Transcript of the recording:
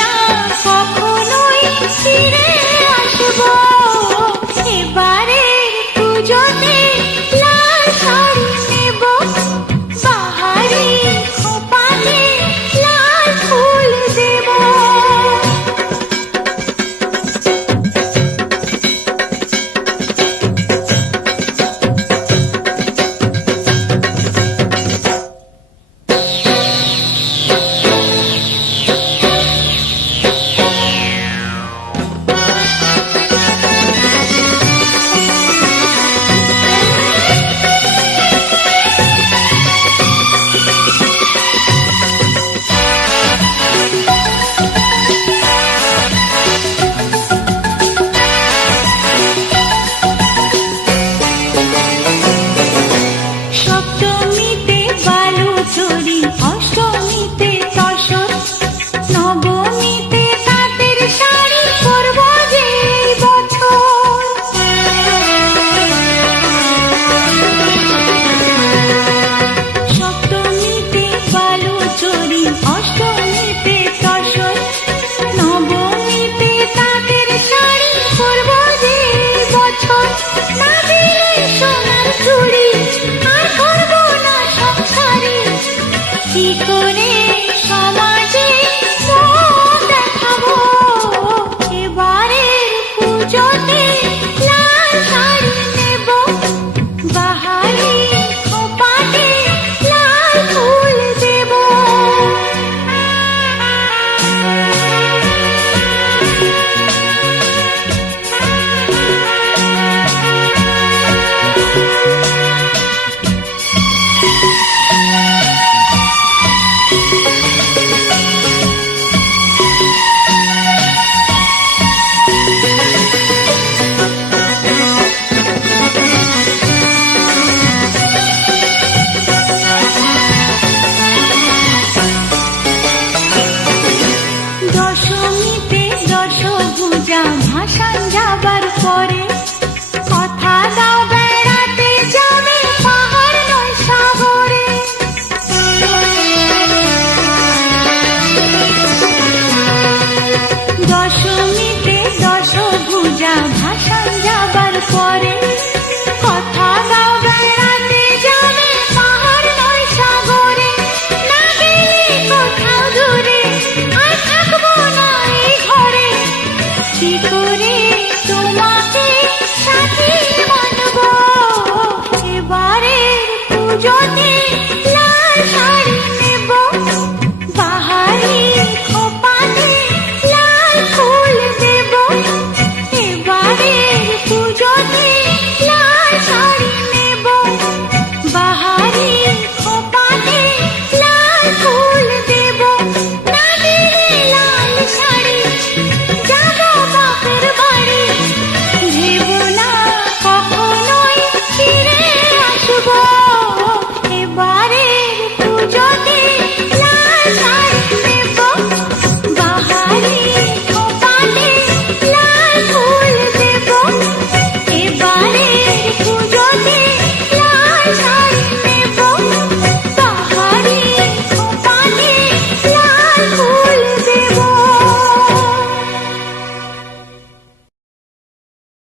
না কখনোই ফিরে আসবো। এবারে পুজোতে লাল শাড়ি নেব, বাহারি খোপাতে লাল ফুল দেব। সপ্তমীতে বালুচরি, অষ্টমীতে তসর, নবমীতে তাঁতের শাড়ি পরব যে এই বছর। সপ্তমীতে বালুচরি, অষ্টমীতে তসর, নবমীতে তাঁতের শাড়ি পরব যে এই বছর। না দিলে সোনার চুড়ি আর করব না সংসারে, কি করে সমাজে মুখ দেখাবো। এবারের পুজোতে লাল শাড়ি নেব, বাহারি খোপাতে লাল ফুল দেব। দশমীতে দশভুজা ভাসান যাবার পরে, কথা দাও বেড়াতে যাবে পাহাড় নয় সাগরে। দশমীতে দশভুজা ভাসান যাবার পরে,